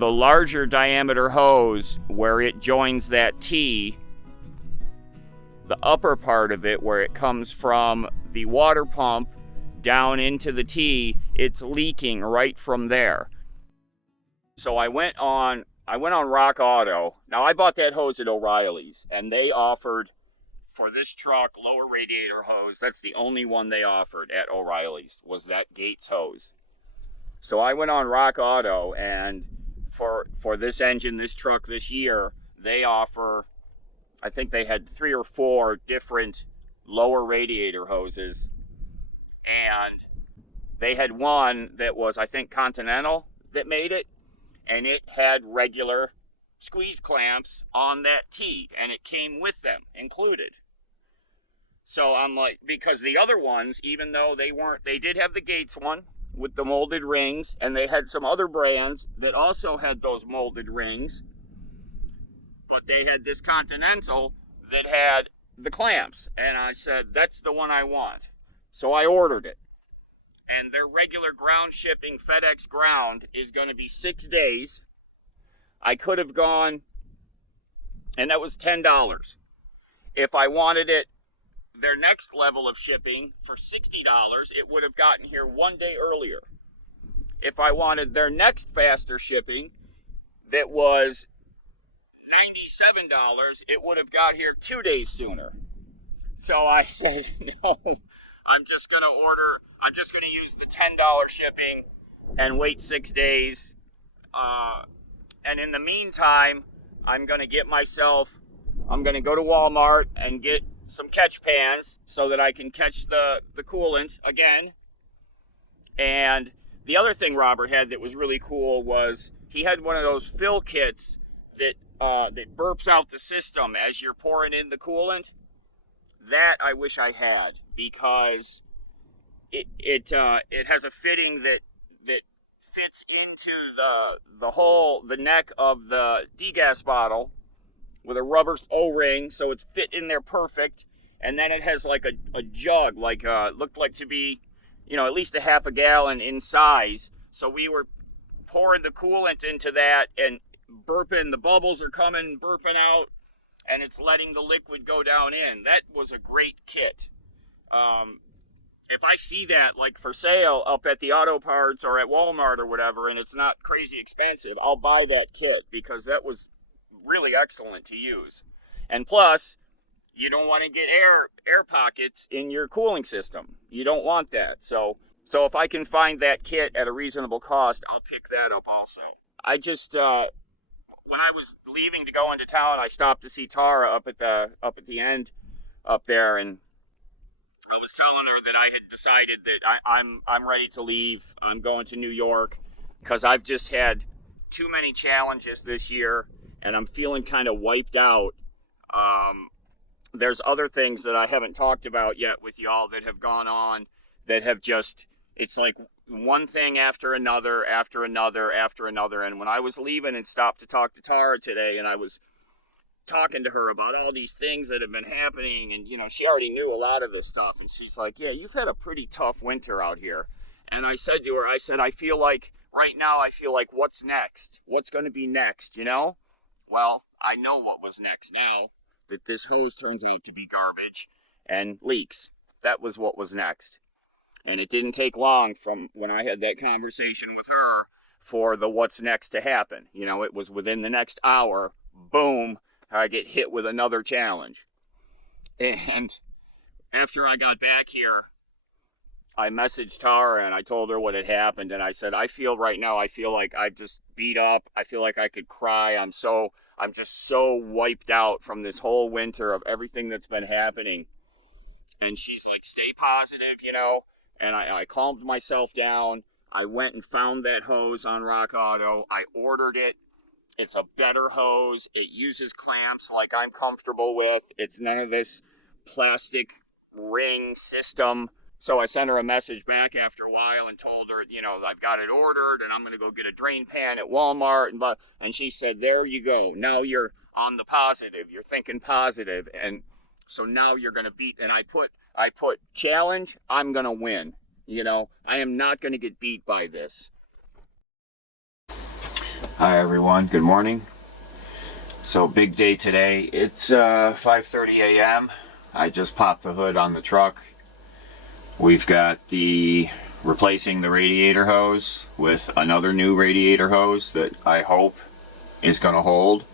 the larger diameter hose where it joins that T, the upper part of it where it comes from the water pump down into the T, it's leaking right from there. So I went on Rock Auto. Now I bought that hose at O'Reilly's, and they offered for this truck lower radiator hose. That's the only one they offered at O'Reilly's, was that Gates hose. So I went on Rock Auto, and for this engine, this truck this year, they offer, I think they had 3 or 4 different lower radiator hoses. And they had one that was, I think, Continental that made it, and it had regular squeeze clamps on that T, and it came with them included. So I'm like, because the other ones, even though they did have the Gates one with the molded rings, and they had some other brands that also had those molded rings, but they had this Continental that had the clamps, and I said, that's the one I want. So I ordered it, and their regular ground shipping, FedEx ground, is going to be 6 days. I could have gone, and that was $10. If I wanted it, their next level of shipping for $60, it would have gotten here 1 day earlier. If I wanted their next faster shipping, that was $97, it would have got here 2 days sooner. So I said, no, I'm just going to use the $10 shipping and wait 6 days. And in the meantime, I'm going to go to Walmart and get some catch pans so that I can catch the coolant again. And the other thing Robert had that was really cool was he had one of those fill kits that burps out the system as you're pouring in the coolant. That I wish I had, because it has a fitting that fits into the neck of the degas bottle with a rubber O-ring, so it's fit in there perfect. And then it has like a jug, looked like to be, at least a half a gallon in size. So we were pouring the coolant into that and burping. The bubbles are burping out, and it's letting the liquid go down in. That was a great kit. If I see that for sale up at the auto parts or at Walmart or whatever, and it's not crazy expensive, I'll buy that kit, because that was really excellent to use. And plus, you don't want to get air pockets in your cooling system. You don't want that. So if I can find that kit at a reasonable cost, I'll pick that up also. I just when I was leaving to go into town, I stopped to see Tara up at the end up there, and I was telling her that I had decided that I'm ready to leave. I'm going to New York because I've just had too many challenges this year, and I'm feeling kind of wiped out. There's other things that I haven't talked about yet with y'all that have gone on that have just, it's like one thing after another, after another, after another. And when I was leaving and stopped to talk to Tara today, and I was talking to her about all these things that have been happening, and she already knew a lot of this stuff, and she's like, yeah, you've had a pretty tough winter out here. And I said to her, I feel like right now, what's next? What's going to be next, Well, I know what was next now, that this hose turns out to be garbage and leaks. That was what was next. And it didn't take long from when I had that conversation with her for the what's next to happen. It was within the next hour, boom, I get hit with another challenge. And after I got back here, I messaged Tara and I told her what had happened. And I said, I feel like I just beat up. I feel like I could cry. I'm just so wiped out from this whole winter of everything that's been happening. And she's like, stay positive, And I calmed myself down. I went and found that hose on Rock Auto. I ordered it. It's a better hose. It uses clamps like I'm comfortable with. It's none of this plastic ring system. So I sent her a message back after a while and told her, I've got it ordered and I'm going to go get a drain pan at Walmart. And she said, there you go. Now you're on the positive. You're thinking positive. And so now you're going to beat. And I put challenge. I'm going to win. I am not going to get beat by this. Hi everyone, good morning. So big day today. It's 5:30 a.m. I just popped the hood on the truck. We've got replacing the radiator hose with another new radiator hose that I hope is going to hold.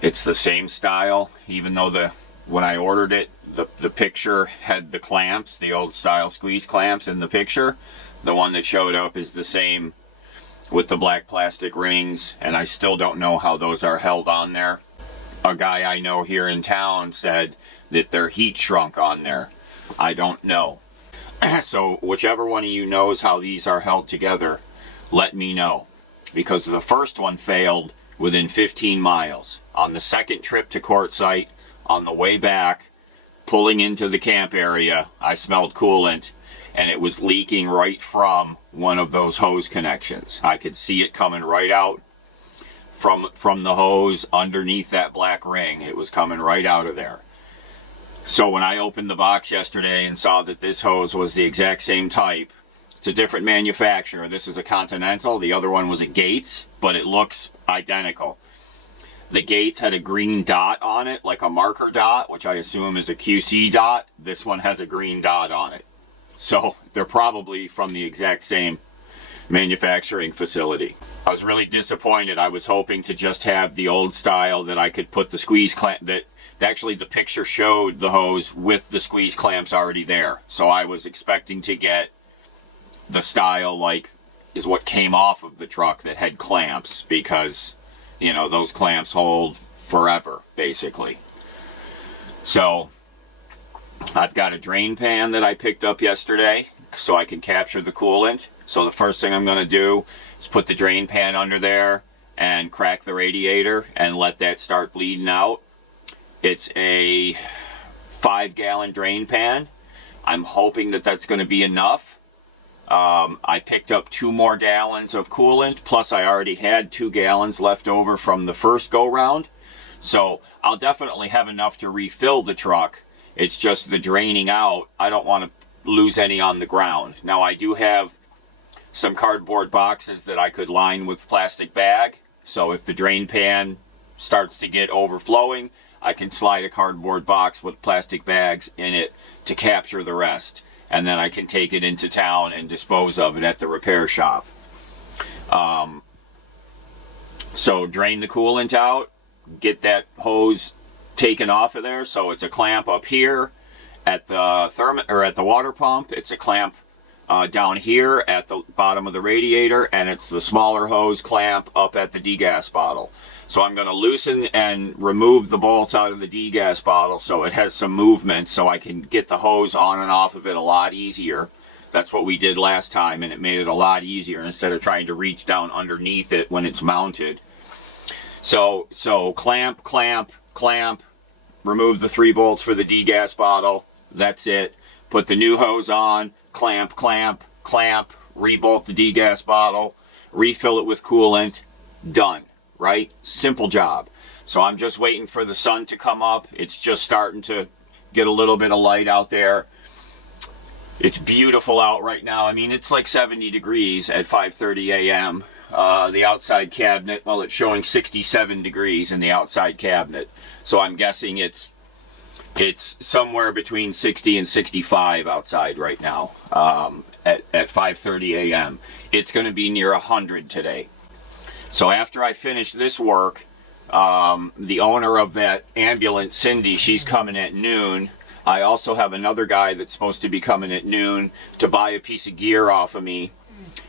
It's the same style, even though when I ordered it, the picture had the clamps, the old style squeeze clamps in the picture. The one that showed up is the same with the black plastic rings, and I still don't know how those are held on there. A guy I know here in town said that they're heat shrunk on there. I don't know. So whichever one of you knows how these are held together, let me know. Because the first one failed within 15 miles. On the second trip to Quartzsite, on the way back, pulling into the camp area, I smelled coolant, and it was leaking right from one of those hose connections. I could see it coming right out from the hose underneath that black ring. It was coming right out of there. So when I opened the box yesterday and saw that this hose was the exact same type, it's a different manufacturer. This is a Continental, the other one was a Gates, but it looks identical. The Gates had a green dot on it, like a marker dot, which I assume is a QC dot. This one has a green dot on it. So they're probably from the exact same manufacturing facility. I was really disappointed. I was hoping to just have the old style that I could put the squeeze clamp, that actually the picture showed the hose with the squeeze clamps already there. So I was expecting to get the style like is what came off of the truck that had clamps, because you know those clamps hold forever basically. So I've got a drain pan that I picked up yesterday so I can capture the coolant. So the first thing I'm going to do is put the drain pan under there and crack the radiator and let that start bleeding out. It's a 5-gallon drain pan. I'm hoping that that's going to be enough. I picked up 2 more gallons of coolant, plus I already had 2 gallons left over from the first go round. So I'll definitely have enough to refill the truck. It's just the draining out, I don't want to lose any on the ground. Now I do have some cardboard boxes that I could line with plastic bag. So if the drain pan starts to get overflowing, I can slide a cardboard box with plastic bags in it to capture the rest. And then I can take it into town and dispose of it at the repair shop. So drain the coolant out, get that hose taken off of there. So it's a clamp up here at the water pump. It's a clamp down here at the bottom of the radiator, and it's the smaller hose clamp up at the degas bottle. So I'm going to loosen and remove the bolts out of the degas bottle so it has some movement, so I can get the hose on and off of it a lot easier. That's what we did last time, and it made it a lot easier instead of trying to reach down underneath it when it's mounted. So clamp, clamp, clamp, remove the 3 bolts for the degas bottle. That's it. Put the new hose on, clamp, clamp, clamp, rebolt the degas bottle, refill it with coolant. Done, right? Simple job. So I'm just waiting for the sun to come up. It's just starting to get a little bit of light out there. It's beautiful out right now. I mean, it's like 70 degrees at 5:30 a.m. The outside cabinet, well, it's showing 67 degrees in the outside cabinet. So I'm guessing it's somewhere between 60 and 65 outside right now at 5:30 a.m. It's going to be near 100 today. So after I finish this work, the owner of that ambulance, Cindy, she's coming at noon. I also have another guy that's supposed to be coming at noon to buy a piece of gear off of me.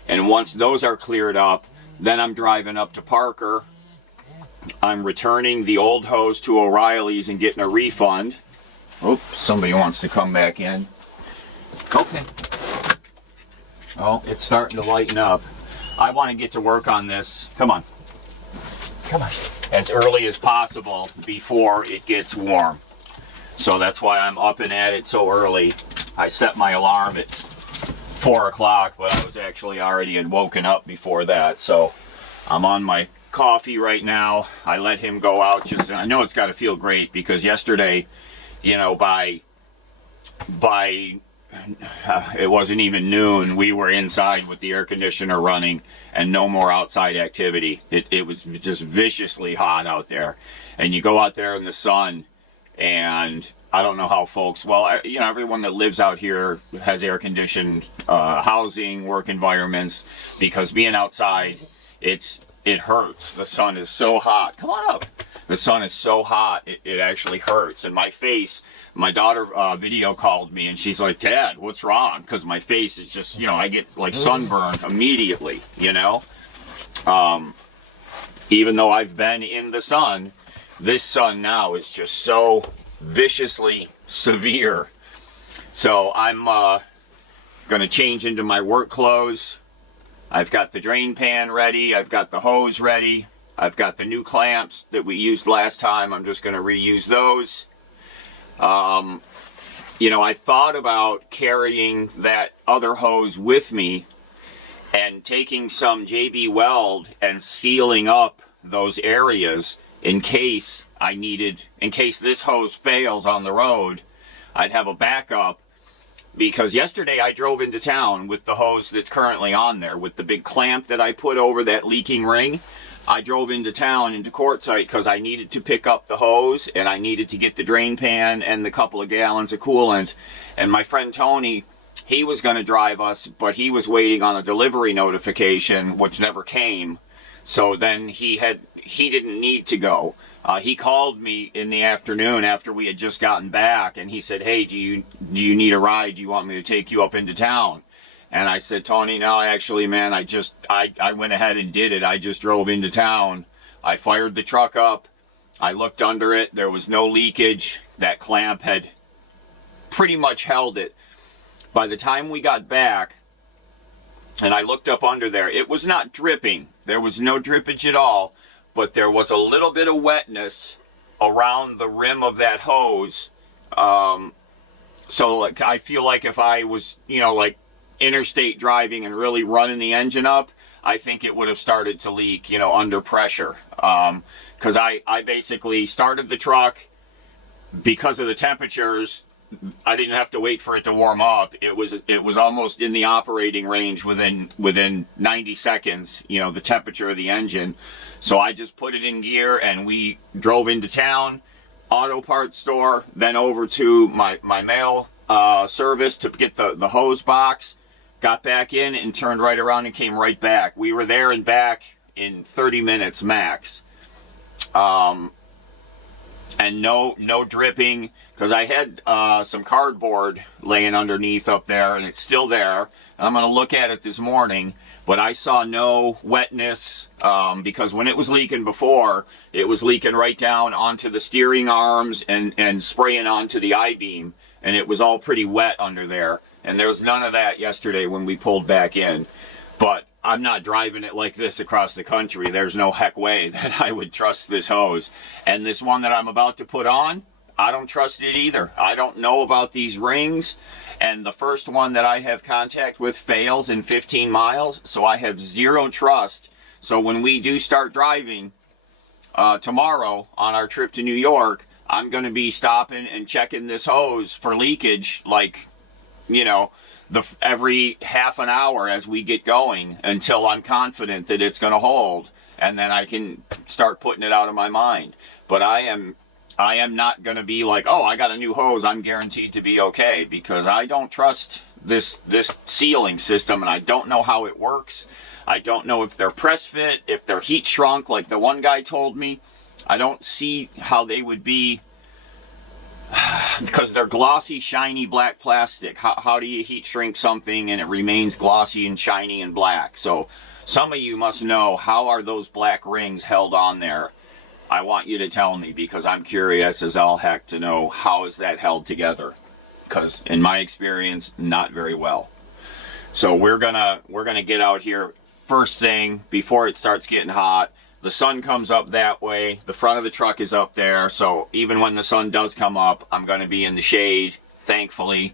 And once those are cleared up, then I'm driving up to Parker. I'm returning the old hose to O'Reilly's and getting a refund. Oh, somebody wants to come back in. Okay. Oh, it's starting to lighten up. I want to get to work on this. Come on. Come on. As early as possible before it gets warm. So that's why I'm up and at it so early. I set my alarm at 4 o'clock, but I was actually already had woken up before that. So I'm on my coffee right now. I let him go out. Just, I know it's got to feel great because yesterday, you know, by it wasn't even noon. We were inside with the air conditioner running and no more outside activity. It was just viciously hot out there. And you go out there in the sun, and I don't know how folks, well, you know, everyone that lives out here has air conditioned housing, work environments, because being outside, it hurts. The sun is so hot. Come on up. The sun is so hot, it actually hurts. And my face, my daughter video called me, and she's like, Dad, what's wrong? Because my face is just, you know, I get like sunburn immediately, you know? Even though I've been in the sun, this sun now is just so viciously severe. So I'm going to change into my work clothes. I've got the drain pan ready. I've got the hose ready. I've got the new clamps that we used last time. I'm just going to reuse those. You know, I thought about carrying that other hose with me and taking some JB Weld and sealing up those areas in case this hose fails on the road. I'd have a backup, because yesterday I drove into town with the hose that's currently on there, with the big clamp that I put over that leaking ring. I drove into town, into Quartzsite, because I needed to pick up the hose, and I needed to get the drain pan and the couple of gallons of coolant. And my friend Tony, he was going to drive us, but he was waiting on a delivery notification, which never came. So then he didn't need to go. He called me in the afternoon after we had just gotten back, and he said, hey, do you need a ride? Do you want me to take you up into town? And I said, Tony, no, actually, man, I went ahead and did it. I just drove into town. I fired the truck up. I looked under it. There was no leakage. That clamp had pretty much held it. By the time we got back, and I looked up under there, it was not dripping. There was no drippage at all, but there was a little bit of wetness around the rim of that hose. So like, I feel like if I was, you know, like, interstate driving and really running the engine up, I think it would have started to leak, you know, under pressure. Because I basically started the truck because of the temperatures. I didn't have to wait for it to warm up. It was almost in the operating range within 90 seconds, you know, the temperature of the engine. So I just put it in gear, and we drove into town, auto parts store, then over to my mail service to get the hose box. Got back in and turned right around and came right back. We were there and back in 30 minutes max. And no dripping, because I had some cardboard laying underneath up there, and it's still there. I'm going to look at it this morning, but I saw no wetness, because when it was leaking before, it was leaking right down onto the steering arms and spraying onto the I-beam, and it was all pretty wet under there. And there was none of that yesterday when we pulled back in. But I'm not driving it like this across the country. There's no heck way that I would trust this hose. And this one that I'm about to put on, I don't trust it either. I don't know about these rings. And the first one that I have contact with fails in 15 miles. So I have zero trust. So when we do start driving tomorrow on our trip to New York, I'm going to be stopping and checking this hose for leakage, like, you know, every half an hour as we get going, until I'm confident that it's going to hold, and then I can start putting it out of my mind. But I am not going to be like, oh, I got a new hose, I'm guaranteed to be okay, because I don't trust this sealing system, and I don't know how it works. I don't know if they're press fit, if they're heat shrunk like the one guy told me. I don't see how they would be, because they're glossy, shiny black plastic. How do you heat shrink something and it remains glossy and shiny and black? So some of you must know, how are those black rings held on there? I want you to tell me, because I'm curious as all heck to know, how is that held together? Because in my experience, not very well. So we're gonna get out here first thing before it starts getting hot. The sun comes up that way. The front of the truck is up there. So even when the sun does come up, I'm going to be in the shade, thankfully.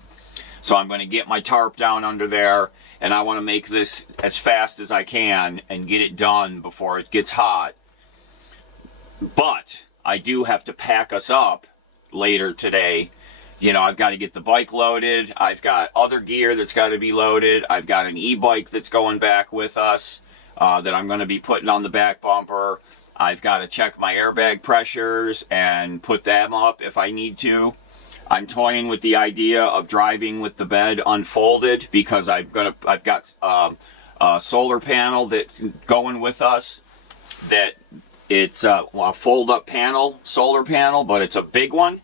So I'm going to get my tarp down under there, and I want to make this as fast as I can and get it done before it gets hot. But I do have to pack us up later today. You know, I've got to get the bike loaded. I've got other gear that's got to be loaded. I've got an e-bike that's going back with us that I'm going to be putting on the back bumper. I've got to check my airbag pressures and put them up if I need to. I'm toying with the idea of driving with the bed unfolded because I've got a solar panel that's going with us. That it's a fold-up panel, solar panel, but it's a big one.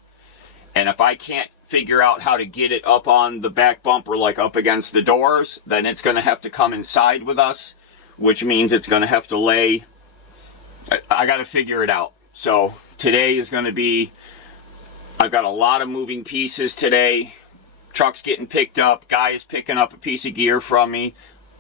And if I can't figure out how to get it up on the back bumper, like up against the doors, then it's going to have to come inside with us, which means it's going to have to lay. I got to figure it out. So today is going to be, I've got a lot of moving pieces today. Truck's getting picked up. Guy is picking up a piece of gear from me,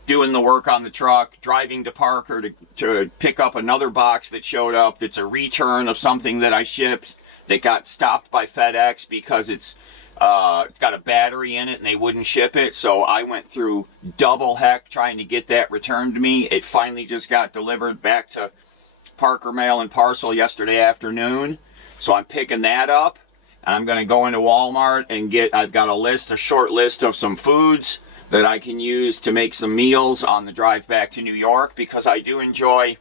doing the work on the truck, driving to Parker to pick up another box that showed up that's a return of something that I shipped that got stopped by FedEx because it's got a battery in it and they wouldn't ship it. So I went through double heck trying to get that returned to me. It finally just got delivered back to Parker Mail and Parcel yesterday afternoon. So I'm picking that up. And I'm going to go into Walmart and I've got a short list of some foods that I can use to make some meals on the drive back to New York, because I do enjoy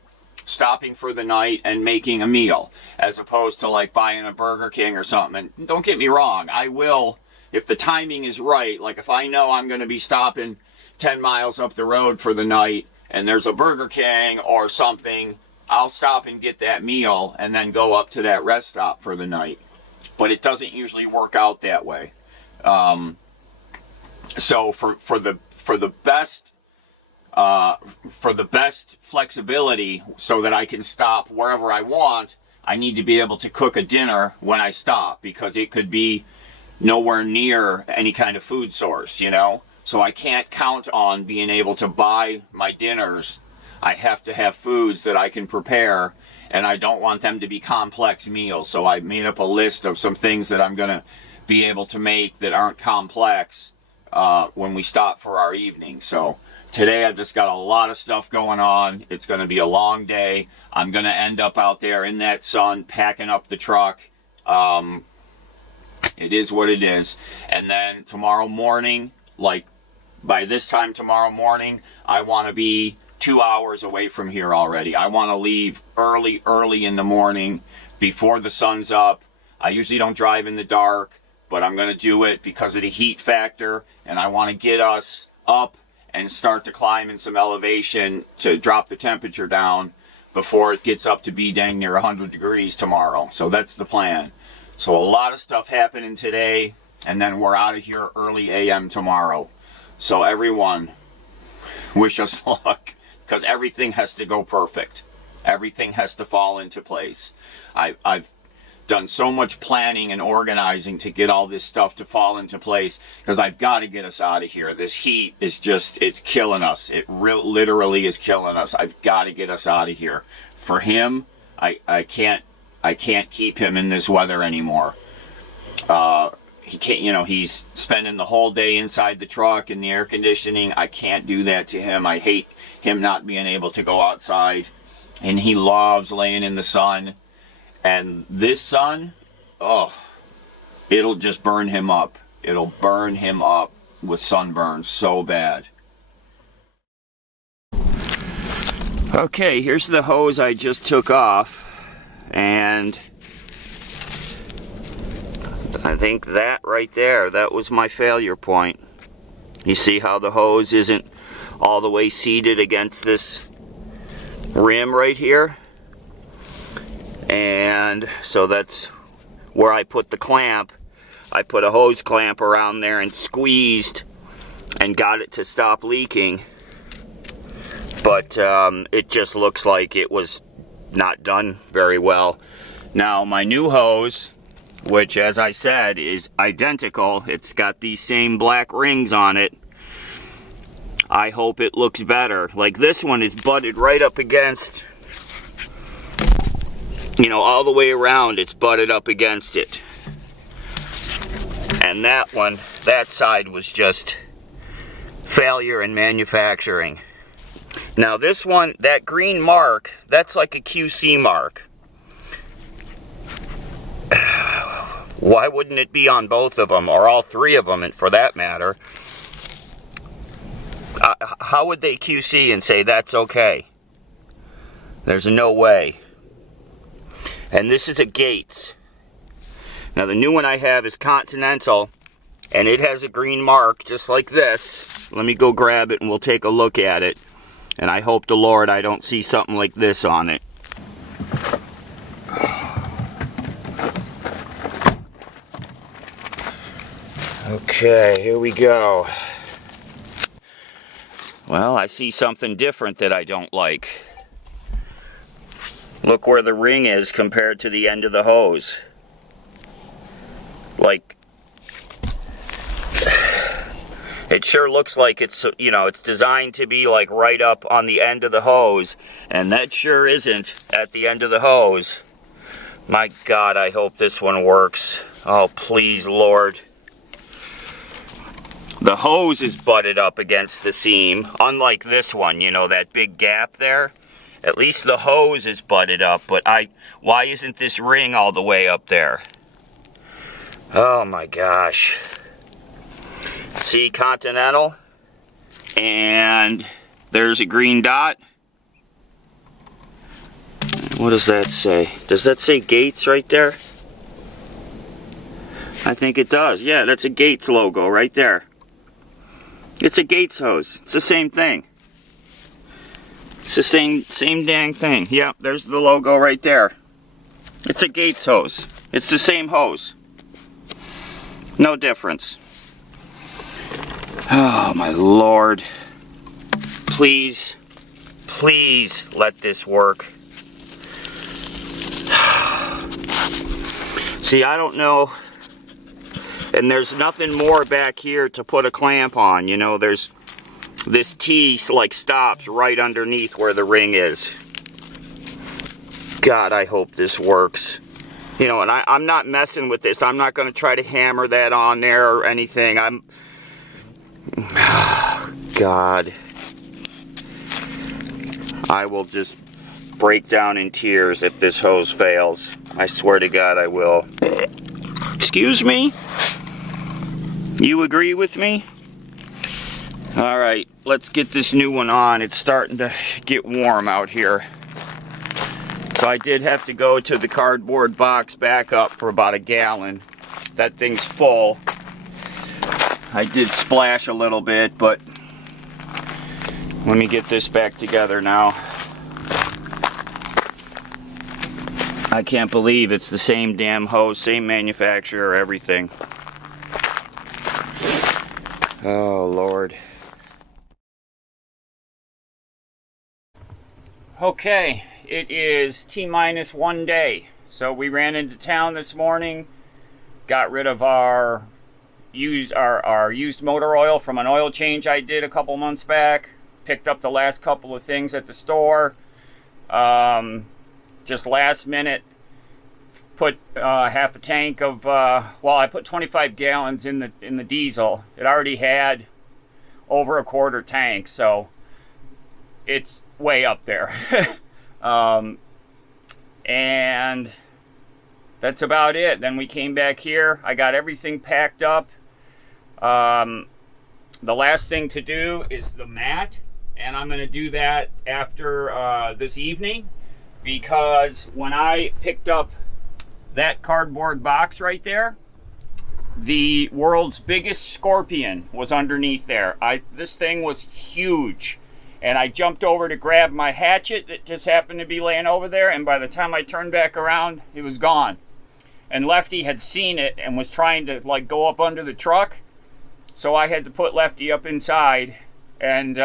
stopping for the night and making a meal as opposed to like buying a Burger King or something. And don't get me wrong, I will, if the timing is right, like if I know I'm going to be stopping 10 miles up the road for the night and there's a Burger King or something, I'll stop and get that meal and then go up to that rest stop for the night. But it doesn't usually work out that way. So for the best flexibility, so that I can stop wherever I want, I need to be able to cook a dinner when I stop, because it could be nowhere near any kind of food source, you know. So I can't count on being able to buy my dinners. I have to have foods that I can prepare, and I don't want them to be complex meals. So I made up a list of some things that I'm going to be able to make that aren't complex when we stop for our evening. So today I've just got a lot of stuff going on. It's going to be a long day. I'm going to end up out there in that sun packing up the truck. It is what it is. And then tomorrow morning, like by this time tomorrow morning, I want to be 2 hours away from here already. I want to leave early in the morning before the sun's up. I usually don't drive in the dark, but I'm going to do it because of the heat factor, and I want to get us up and start to climb in some elevation to drop the temperature down before it gets up to be dang near 100 degrees tomorrow. So that's the plan. So a lot of stuff happening today, and then we're out of here early AM tomorrow. So everyone, wish us luck, because everything has to go perfect. Everything has to fall into place. I've done so much planning and organizing to get all this stuff to fall into place, because I've got to get us out of here. This heat is just, it's killing us. It literally is killing us. I've got to get us out of here. For him, I can't keep him in this weather anymore. He can't, you know, he's spending the whole day inside the truck in the air conditioning. I can't do that to him. I hate him not being able to go outside, and he loves laying in the sun. And this sun, oh, it'll just burn him up. It'll burn him up with sunburn so bad. Okay, here's the hose I just took off, and I think that right there, that was my failure point. You see how the hose isn't all the way seated against this rim right here? And so that's where I put the clamp. I put a hose clamp around there and squeezed and got it to stop leaking. But it just looks like it was not done very well. Now my new hose, which as I said is identical, it's got these same black rings on it. I hope it looks better. Like this one is butted right up against, you know, all the way around, it's butted up against it. And that one, that side was just failure in manufacturing. Now this one, that green mark, that's like a QC mark. Why wouldn't it be on both of them, or all three of them, and for that matter? How would they QC and say that's okay? There's no way. And this is a Gates. Now the new one I have is Continental, and it has a green mark just like this. Let me go grab it and we'll take a look at it. And I hope to Lord I don't see something like this on it. Okay, here we go. Well, I see something different that I don't like. Look where the ring is compared to the end of the hose. Like, it sure looks like it's, you know, it's designed to be like right up on the end of the hose, and that sure isn't at the end of the hose. My God, I hope this one works. Oh, please, Lord. The hose is butted up against the seam, unlike this one, you know, that big gap there. At least the hose is butted up, but why isn't this ring all the way up there? Oh my gosh. See, Continental, and there's a green dot. What does that say? Does that say Gates right there? I think it does. Yeah, that's a Gates logo right there. It's a Gates hose. It's the same thing. It's the same dang thing. Yep, there's the logo right there. It's a Gates hose. It's the same hose. No difference. Oh my Lord. Please, please let this work. See, I don't know. And there's nothing more back here to put a clamp on. You know, there's this T like stops right underneath where the ring is. God, I hope this works. You know, and I'm not messing with this. I'm not going to try to hammer that on there or anything. God. I will just break down in tears if this hose fails. I swear to God I will. Excuse me? You agree with me? Alright, let's get this new one on. It's starting to get warm out here. So I did have to go to the cardboard box backup for about a gallon. That thing's full. I did splash a little bit, but let me get this back together now. I can't believe it's the same damn hose, same manufacturer, everything. Oh, Lord. Okay, it is T-minus 1 day. So we ran into town this morning, got rid of our used motor oil from an oil change I did a couple months back, picked up the last couple of things at the store. Just last minute, put half a tank of, well, I put 25 gallons in the diesel. It already had over a quarter tank, so it's way up there. And that's about it. Then we came back here. I got everything packed up. The last thing to do is the mat, and I'm going to do that after this evening, because when I picked up that cardboard box right there, the world's biggest scorpion was underneath there. This thing was huge, and I jumped over to grab my hatchet that just happened to be laying over there, and by the time I turned back around, it was gone. And Lefty had seen it and was trying to like go up under the truck, so I had to put Lefty up inside, and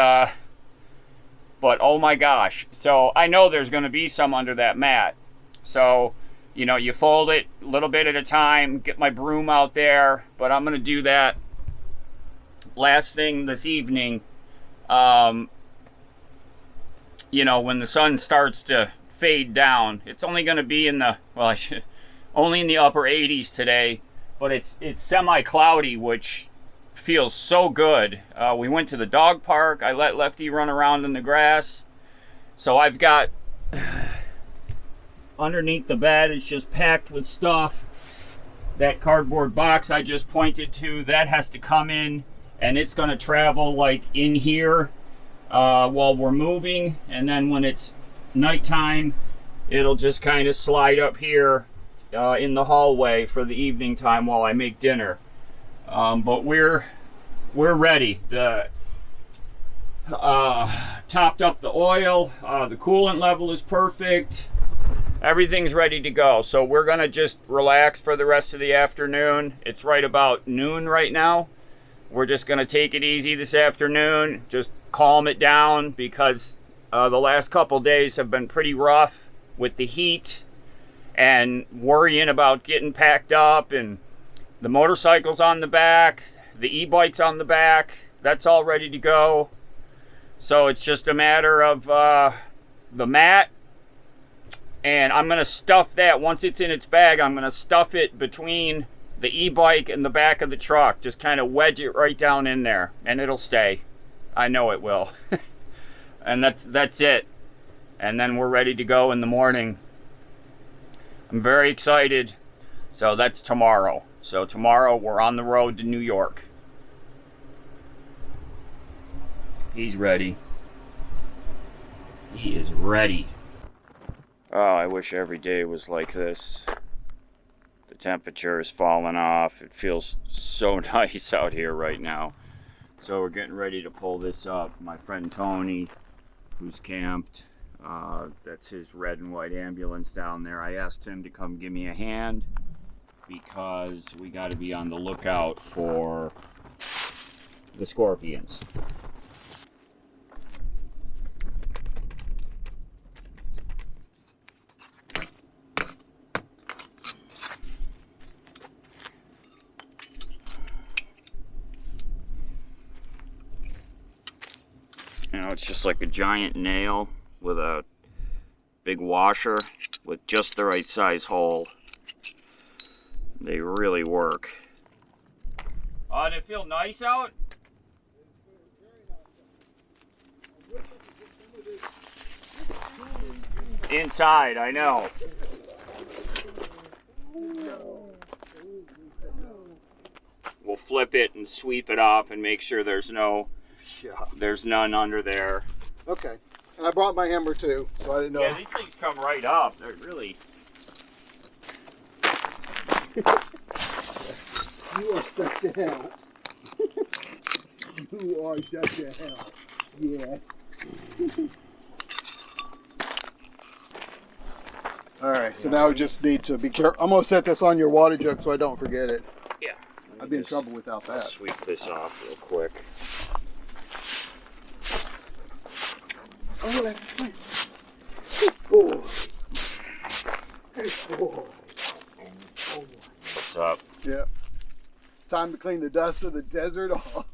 but oh my gosh. So I know there's going to be some under that mat. So, you know, you fold it a little bit at a time, get my broom out there, but I'm going to do that last thing this evening. You know, when the sun starts to fade down. It's only going to be in the, well, only in the upper 80s today, but it's semi-cloudy, which feels so good. We went to the dog park. I let Lefty run around in the grass. So I've got, underneath the bed, it's just packed with stuff. that cardboard box I just pointed to, that has to come in, and it's going to travel like in here while we're moving, and then when it's nighttime, it'll just kind of slide up here in the hallway for the evening time while I make dinner. But we're ready. The topped up the oil, the coolant level is perfect, everything's ready to go. So we're gonna just relax for the rest of the afternoon. It's right about noon right now. We're just gonna take it easy this afternoon, just calm it down, because the last couple days have been pretty rough with the heat and worrying about getting packed up, and the motorcycle's on the back, the e-bike's on the back, that's all ready to go. So it's just a matter of the mat, and I'm gonna stuff that. Once it's in its bag, I'm gonna stuff it between the e-bike and the back of the truck. Just kind of wedge it right down in there, and it'll stay. I know it will. And that's it. And then we're ready to go in the morning. I'm very excited. So that's tomorrow. So tomorrow we're on the road to New York. He's ready. He is ready. Oh, I wish every day was like this. The temperature is falling off. It feels so nice out here right now. So we're getting ready to pull this up. My friend Tony, who's camped, that's his red and white ambulance down there. I asked him to come give me a hand because we got to be on the lookout for the scorpions. You know, it's just like a giant nail with a big washer with just the right size hole. They really work. Oh, did it feel nice out? Inside, I know. We'll flip it and sweep it off and make sure there's none under there. Okay. And I brought my hammer too, so I didn't know. Yeah, these things come right up. They're really... You are such a hell. You are such a hell. Yeah. Alright, so now we just need to be careful. I'm going to set this on your water jug so I don't forget it. Yeah. I'd be in trouble without that. I'll sweep this off real quick. Oh, good boy. Good boy. What's up? Yeah. It's time to clean the dust of the desert off.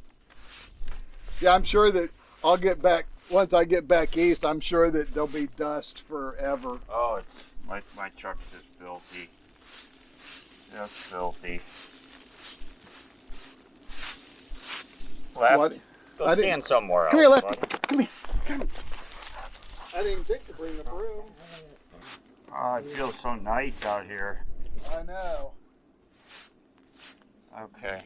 Yeah, I'm sure that I'll get back, once I get back east, I'm sure that there'll be dust forever. Oh, it's my truck's just filthy. Just filthy. Well, go stand somewhere else. Come here, Lefty. Buddy. Come here. Come. I didn't think to bring the broom. Oh, it feels so nice out here. I know. Okay.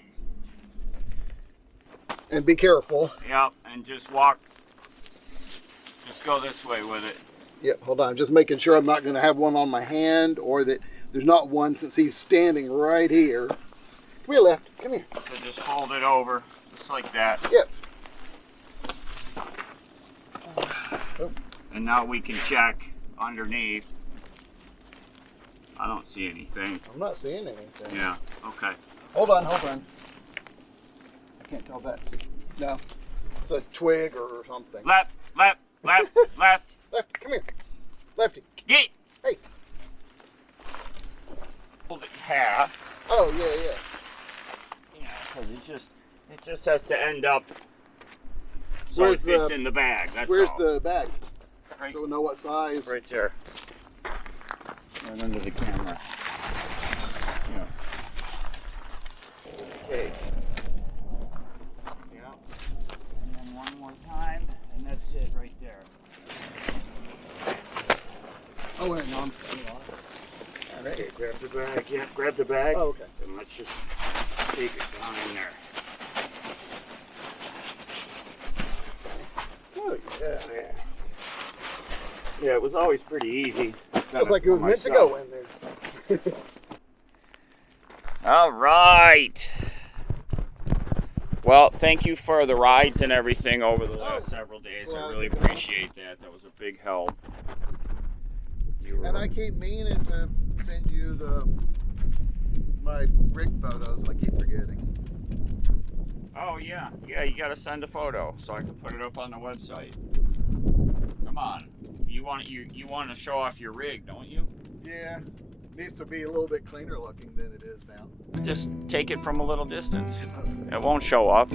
And be careful. Yep, and just walk. Just go this way with it. Yep, hold on. Just making sure I'm not going to have one on my hand, or that there's not one since he's standing right here. Come here, Left. Come here. So just fold it over, just like that. Yep. And now we can check underneath. I don't see anything. I'm not seeing anything. Yeah, okay. Hold on, hold on. I can't tell that's... No. It's a twig or something. Left. Lefty, come here. Lefty. Yeet. Hey. Hold it half. Oh, yeah. Yeah, because it just has to end up so Where's it fits in the bag. That's Where's all. the bag? Right, So we'll know what size. right there. Right under the camera. Yeah. Okay. Yeah. And then one more time, and that's it right there. Oh, wait, no, I'm still on. All right, grab the bag. Yeah, grab the bag. Oh, okay. And let's just take it down in there. Oh, yeah. Yeah, it was always pretty easy. Feels like it was meant to go in there. All right. Well, thank you for the rides and everything over the last several days. Well, I really appreciate that. That was a big help. And I keep meaning to send you my rig photos, and I keep forgetting. Oh yeah, you gotta send a photo so I can put it up on the website. Come on, you want to show off your rig, don't you? Yeah, needs to be a little bit cleaner looking than it is now. Just take it from a little distance. It won't show up.